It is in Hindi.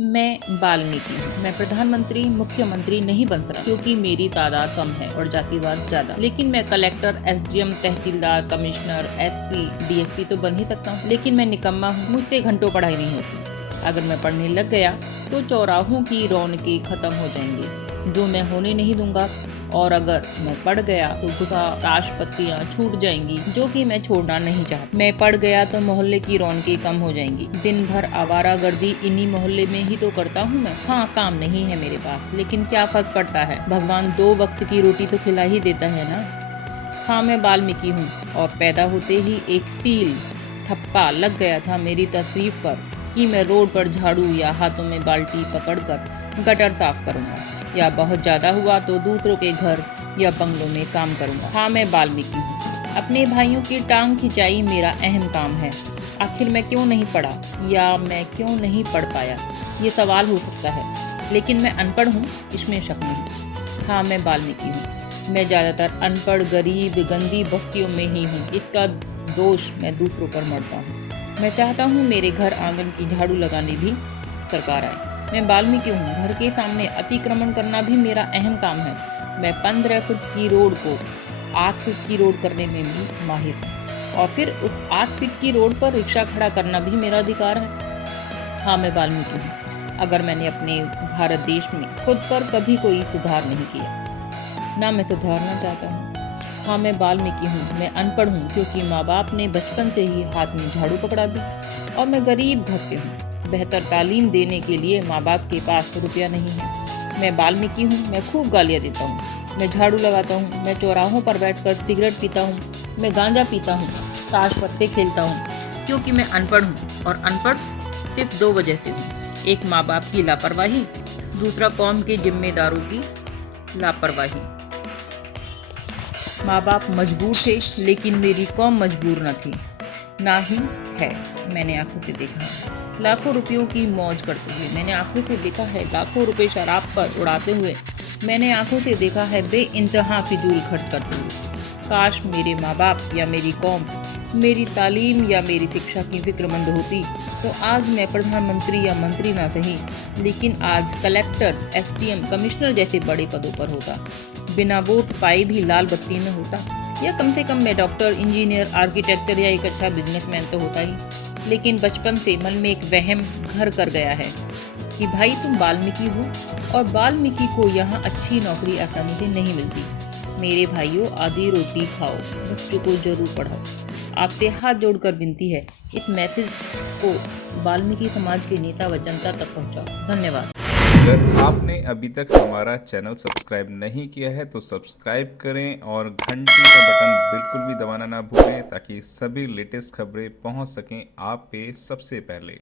मैं वाल्मीकि हूँ। मैं प्रधानमंत्री मुख्यमंत्री नहीं बन सकता क्योंकि मेरी तादाद कम है और जातिवाद ज्यादा। लेकिन मैं कलेक्टर, एसडीएम, तहसीलदार, कमिश्नर, एसपी, डीएसपी तो बन ही सकता हूँ। लेकिन मैं निकम्मा हूँ, मुझसे घंटों पढ़ाई नहीं होती। अगर मैं पढ़ने लग गया तो चौराहों की रौनकें खत्म हो जाएंगी, जो मैं होने नहीं दूंगा। और अगर मैं पढ़ गया तो राष्ट्रपतियाँ छूट जाएंगी, जो कि मैं छोड़ना नहीं चाहता। मैं पढ़ गया तो मोहल्ले की रौनकें कम हो जाएंगी। दिन भर आवारागर्दी इन्हीं मोहल्ले में ही तो करता हूँ मैं। हाँ, काम नहीं है मेरे पास, लेकिन क्या फर्क पड़ता है, भगवान 2 वक्त की रोटी तो खिला ही देता है ना। हाँ, मैं वाल्मीकि हूँ और पैदा होते ही एक सील ठप्पा लग गया था मेरी तशरीफ पर कि मैं रोड पर झाड़ू या हाथों में बाल्टी पकड़कर गटर साफ करूंगा, या बहुत ज्यादा हुआ तो दूसरों के घर या बंगलों में काम करूंगा। हाँ, मैं वाल्मीकि हूँ। अपने भाइयों की टांग खिंचाई मेरा अहम काम है। आखिर मैं क्यों नहीं पढ़ा या मैं क्यों नहीं पढ़ पाया, ये सवाल हो सकता है, लेकिन मैं अनपढ़ हूँ, इसमें शक नहीं। हाँ, मैं वाल्मीकि हूँ। मैं ज्यादातर अनपढ़, गरीब, गंदी बस्तियों में ही हूँ। इसका दोष मैं दूसरों पर मढ़ता हूँ। मैं चाहता हूँ मेरे घर आंगन की झाड़ू लगाने भी सरकार आए। मैं वाल्मीकि हूँ। घर के सामने अतिक्रमण करना भी मेरा अहम काम है। मैं 15 फुट की रोड को 8 फुट की रोड करने में भी माहिर हूँ, और फिर उस 8 फीट की रोड पर रिक्शा खड़ा करना भी मेरा अधिकार है। हाँ, मैं वाल्मीकि हूँ। अगर मैंने अपने भारत देश में खुद पर कभी कोई सुधार नहीं किया, ना मैं सुधारना चाहता हूँ। हाँ, मैं वाल्मीकि हूँ। मैं अनपढ़ हूँ क्योंकि माँ बाप ने बचपन से ही हाथ में झाड़ू पकड़ा दी, और मैं गरीब घर से हूँ। बेहतर तालीम देने के लिए माँ बाप के पास रुपया नहीं है। मैं वाल्मीकि हूँ। मैं खूब गालियाँ देता हूँ, मैं झाड़ू लगाता हूँ, मैं चौराहों पर बैठकर सिगरेट पीता हूँ, मैं गांजा पीता हूँ, ताश पत्ते खेलता हूँ, क्योंकि मैं अनपढ़ हूँ। और अनपढ़ सिर्फ 2 वजह से हूँ। एक, माँ बाप की लापरवाही, दूसरा कौम के जिम्मेदारों की लापरवाही। माँ बाप मजबूर थे, लेकिन मेरी कौम मजबूर न थी, ना ही है। मैंने आंखों से देखा है लाखों रुपयों की मौज करते हुए। मैंने आंखों से देखा है लाखों रुपए शराब पर उड़ाते हुए। मैंने आंखों से देखा है बेइंतहा फिजूल खर्च करते हुए। काश मेरे माँ बाप या मेरी कौम मेरी तालीम या मेरी शिक्षा की फिक्रमंद होती, तो आज मैं प्रधानमंत्री या मंत्री ना सही, लेकिन आज कलेक्टर, एसडीएम, कमिश्नर जैसे बड़े पदों पर होता। बिना वोट पाए भी लाल बत्ती में होता, या कम से कम मैं डॉक्टर, इंजीनियर, आर्किटेक्चर या एक अच्छा बिजनेसमैन तो होता ही। लेकिन बचपन से मन में एक वहम घर कर गया है कि भाई तुम वाल्मीकि हो, और वाल्मीकि को यहाँ अच्छी नौकरी आसानी से नहीं मिलती। मेरे भाइयों, आधी रोटी खाओ, बच्चों को जरूर पढ़ाओ। आपसे हाथ जोड़कर विनती है, इस मैसेज को वाल्मीकि समाज के नेता व जनता तक पहुँचाओ। धन्यवाद। अगर आपने अभी तक हमारा चैनल सब्सक्राइब नहीं किया है तो सब्सक्राइब करें और घंटी का बटन बिल्कुल भी दबाना ना भूलें, ताकि सभी लेटेस्ट खबरें पहुंच सकें आप पे सबसे पहले।